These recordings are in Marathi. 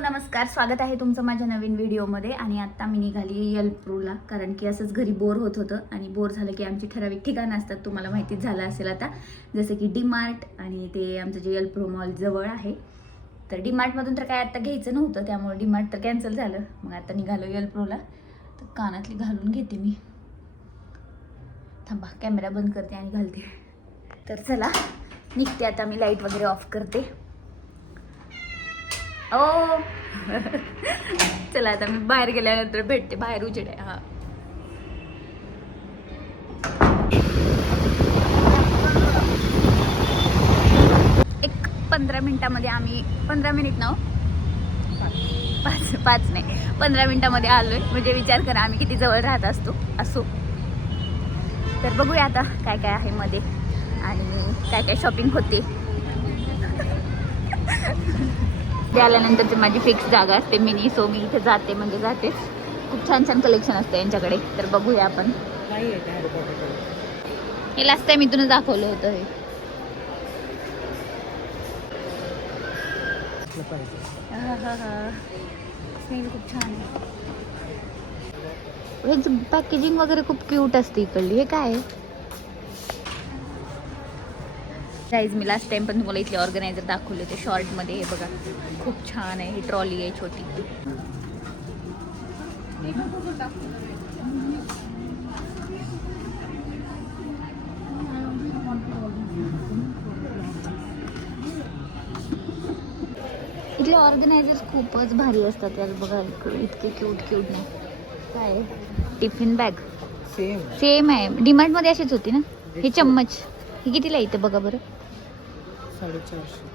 नमस्कार स्वागत आहे तुमचं माझ्या नवीन व्हिडिओमध्ये. आणि आत्ता मी निघाली यलप्रूला कारण की असंच घरी बोर होत होतं आणि बोर झालं की आमची ठराविक ठिकाणं असतात तुम्हाला माहितीच झालं असेल आता. जसं की डी मार्ट आणि ते आमचं जे यलप्रो मॉल जवळ आहे. तर डी मार्टमधून तर काय आत्ता घ्यायचं नव्हतं त्यामुळे डी मार्ट तर कॅन्सल झालं. मग आता निघालो यलप्रोला तर कानातली घालून घेते मी. थांबा कॅमेरा बंद करते आणि घालते. तर चला निघते आता मी लाइट वगैरे ऑफ करते. ओ. चला आता मी बाहेर गेल्यानंतर भेटते बाहेर उजेड आहे हा. एक पंधरा मिनिटामध्ये आम्ही पंधरा मिनिट ना हो? पाच पाच नाही पंधरा मिनिटामध्ये आलोय. म्हणजे विचार करा आम्ही किती जवळ राहत असतो असो. तर बघूया आता काय काय आहे मध्ये. आणि काय काय शॉपिंग होते. ते आल्यानंतरची माझी फिक्स जागा असते. मिनी सो मी इथे जाते म्हणजे जातेच. खूप छान छान कलेक्शन असतं यांच्याकडे. तर बघूया आपण. हे लास्ट टाइम इथूनच दाखवलं होतं हे. स्मेल खूप छान ह्याची पॅकेजिंग वगैरे खूप क्यूट असते इकडली. हे काय आहे? प्राईज मी लास्ट टाइम पण तुम्हाला इथले ऑर्गनायझर दाखवले होते शॉर्टमध्ये हे बघा खूप छान आहे. ही ट्रॉली आहे छोटी. इथले ऑर्गनायझर्स खूपच भारी असतात यार. बघा इतके क्यूट क्यूट नाही. काय? टिफिन बॅग सेम सेम आहे. डिमार्टमध्ये अशीच होती ना? हे चम्मच. ही कितीला येतं बघा बरं. साडेचारशे.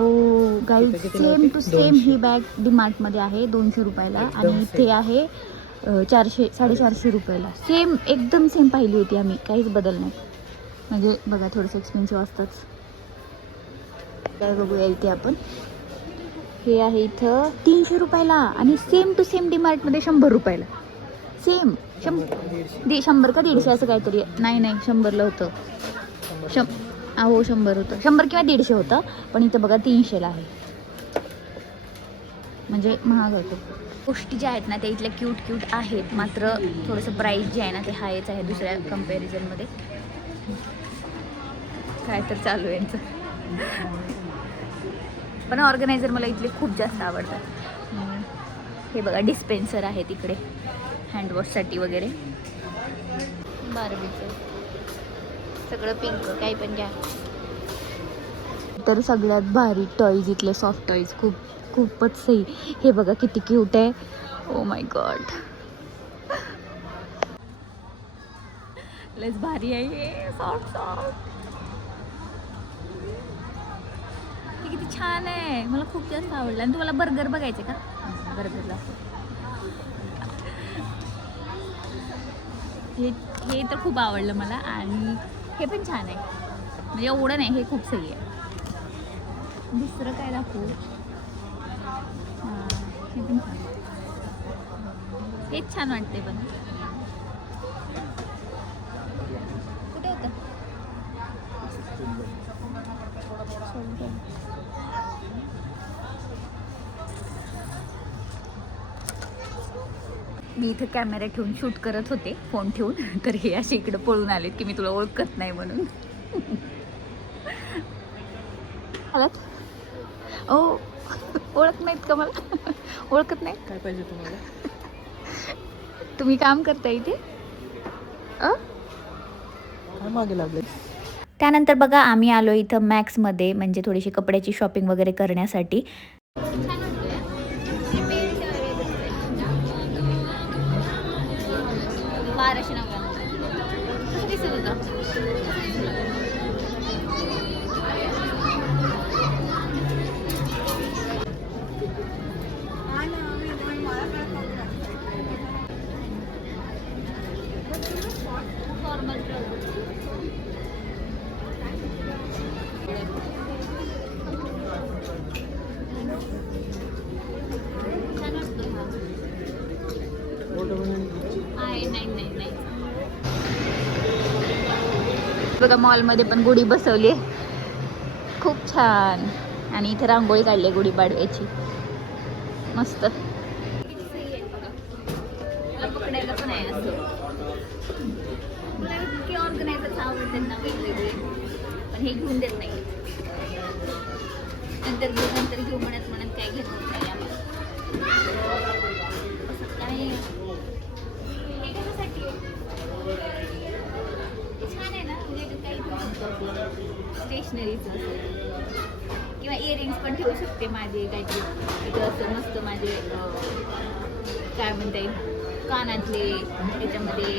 ओ guide same? To same. He bag डीमार्टमध्ये आहे दोनशे रुपयाला. आणि इथे. आहे चारशे साडेचारशे रुपयाला. सेम एकदम सेम पाहिली होती आम्ही. काहीच बदल नाही. म्हणजे बघा थोडंसं एक्सपेन्सिव्ह असतंच. काय बघूया इथे आपण. हे आहे इथं तीनशे रुपयाला आणि सेम टू सेम डीमार्टमध्ये शंभर रुपयाला. सेम दे शंभर का दीडशे असं काहीतरी. नाही नाही शंभरला होतं. शं हो शंभर होतं. शंभर किंवा दीडशे होतं पण इथं बघा तीनशेला आहे. म्हणजे महाग होतो गोष्टी ज्या आहेत ना त्या इथल्या क्यूट क्यूट आहेत. मात्र थोडंसं प्राईस जे आहे ना ते हायच आहे दुसऱ्या कम्पॅरिझनमध्ये काय तर चालू आहे यांचं. पण ऑर्गनायझर मला इथले खूप जास्त आवडतात. हे बघा डिस्पेन्सर आहे तिकडे हँडवॉशसाठी वगैरे. बारबीचं. सगळं पिंक काही पण घ्या. तर सगळ्यात भारी टॉईज इथले सॉफ्ट टॉईज खूप खूपच सही. हे बघा किती क्यूट आहे. ओ माय गॉड लस भारी आहे हे सॉफ्ट सॉफ्ट हे किती छान आहे. मला खूप जास्त आवडलं. आणि तुम्हाला बर्गर बघायचे का? बर्गरला हे हे तर खूप आवडलं मला. आणि हे पण छान आहे. म्हणजे एवढं नाही हे खूप सही आहे. दुसरं काय दाखवू? हां, पण छान हेच छान वाटते पण. कुठे होतं? मी इथं कॅमेरा ठेवून शूट करत होते फोन ठेवून. तर हे असे इकडे पळून आलेत की मी तुला ओळखत नाही म्हणून. आलात ओ ओळख नाहीत का मला? ओळखत नाही? काय पाहिजे तुम्हाला? तुम्ही काम करता इथे? अ? मागे लागले? त्यानंतर बघा आम्ही आलो इथं मॅक्समध्ये म्हणजे थोडीशी कपड्याची शॉपिंग वगैरे करण्यासाठी. बघा मॉलमध्ये पण गुढी बसवली खूप छान. आणि इथे रांगोळी काढली गुढी पाडव्याची. मस्त. पकडायला पण आहे असं. वेगवेगळे. पण हे घेऊन देत नाही. नंतर घेऊ नंतर घेऊ म्हणत म्हणत काय घेत नाही आम्हाला असं काय हे कशासाठी आहे? हे छान आहे ना म्हणजे याच्यात काही स्टेशनरीचं किंवा इयरिंग्स पण ठेवू शकते माझे काहीतरी इथं असं मस्त माझे काय म्हणता येईल कानातले त्याच्यामध्ये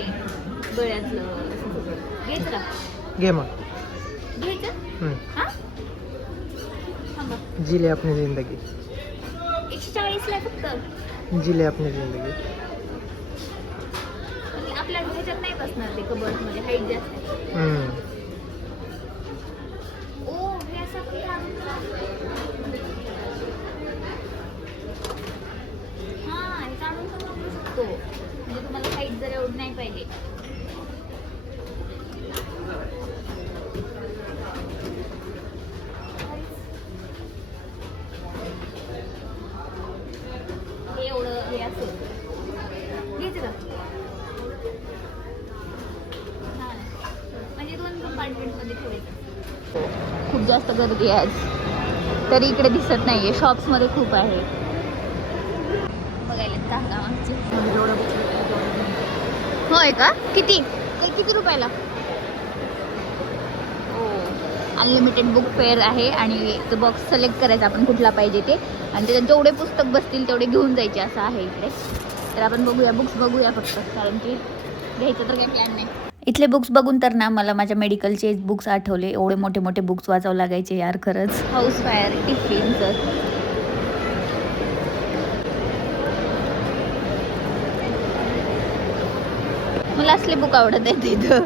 गळ्यातलं. घ्यायचं का घे मग. घ्यायचं. हा? जिले अपनी जिंदगी. एकशे चाळीसला फक्त. जिले अपनी जिंदगी. आपल्या ह्याच्यात नाही बसणार ते कबर्डमध्ये हाईट जास्त. ओ हे असं आपण काढून हा हे काढून पण वापरू शकतो म्हणजे तुम्हाला हाईट जर एवढी नाही पाहिजे. हे एवढं हे असं घ्यायचं का छान आहे. म्हणजे दोन कंपार्टमेंटमध्ये ठेवायचं. खूप जास्त गर्दी आहे आज. तरी इकडे दिसत नाहीये. शॉप्समध्ये खूप आहे. बघायला दहा मागचे होय का? किती? ते किती रुपयाला? हो. अनलिमिटेड बुक फेअर आहे आणि तो बॉक्स सिलेक्ट करायचा आपण कुठला पाहिजे ते. आणि त्याच्यात जेवढे पुस्तक बसतील तेवढे घेऊन जायचे असं आहे इकडे. तर आपण बघूया बुक्स बघूया फक्त. कारण की घ्यायचं तर काही प्लॅन नाही. इथले बुक्स बघून तर ना मला माझ्या मेडिकलचे बुक्स आठवले. एवढे मोठे मोठे बुक्स वाचावं लागायचे यार खरंच. हाऊस फायर टिफिनचं मला असले बुक आवडत आहेत इथं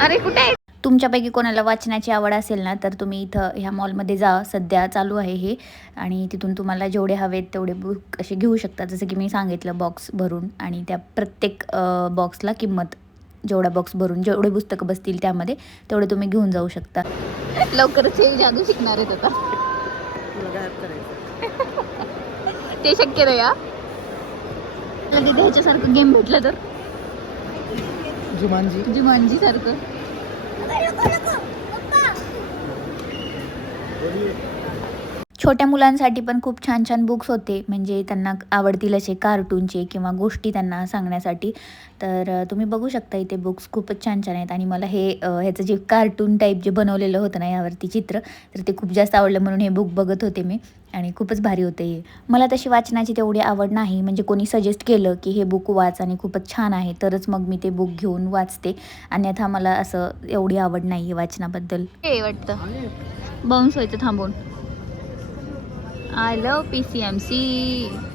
अरे कुठे आहे? तुमच्यापैकी कोणाला वाचनाची आवड असेल ना तर तुम्ही इथं ह्या मॉलमध्ये जा. सध्या चालू आहे हे. आणि तिथून तुम्हाला जेवढे हवेत तेवढे बुक असे घेऊ शकता. जसं की मी सांगितलं बॉक्स भरून. आणि त्या प्रत्येक बॉक्सला किंमत जेवढा बॉक्स भरून जेवढे पुस्तकं बसतील त्यामध्ये तेवढे तुम्ही घेऊन जाऊ शकता. लवकरच हे जादू शिकणार आहेत आता तुला गायब करायचं ते शक्य नाही हा लगेच ह्याच्यासारखं गेम भेटलं तर. जुमानजी. जुमानजी सारखं. छोट्या मुलांसाठी पण खूप छान छान बुक्स होते. म्हणजे त्यांना आवडतील असे कार्टूनचे किंवा गोष्टी त्यांना सांगण्यासाठी. तर तुम्ही बघू शकता इथे बुक्स खूपच छान छान आहेत. आणि मला हे ह्याचं जे कार्टून टाईप जे बनवलेलं होतं ना यावरती चित्र तर ते खूप जास्त आवडलं म्हणून हे बुक बघत होते मी. आणि खूपच भारी होते हे. मला तशी वाचनाची तेवढी आवड नाही. म्हणजे कोणी सजेस्ट केलं की हे बुक वाच आणि खूपच छान आहे. तरच मग मी ते बुक घेऊन वाचते. अन्यथा मला असं एवढी आवड नाही आहे वाचनाबद्दल. हे वाटतं. बाउन्स व्हायचं थांबून. I love PCMC.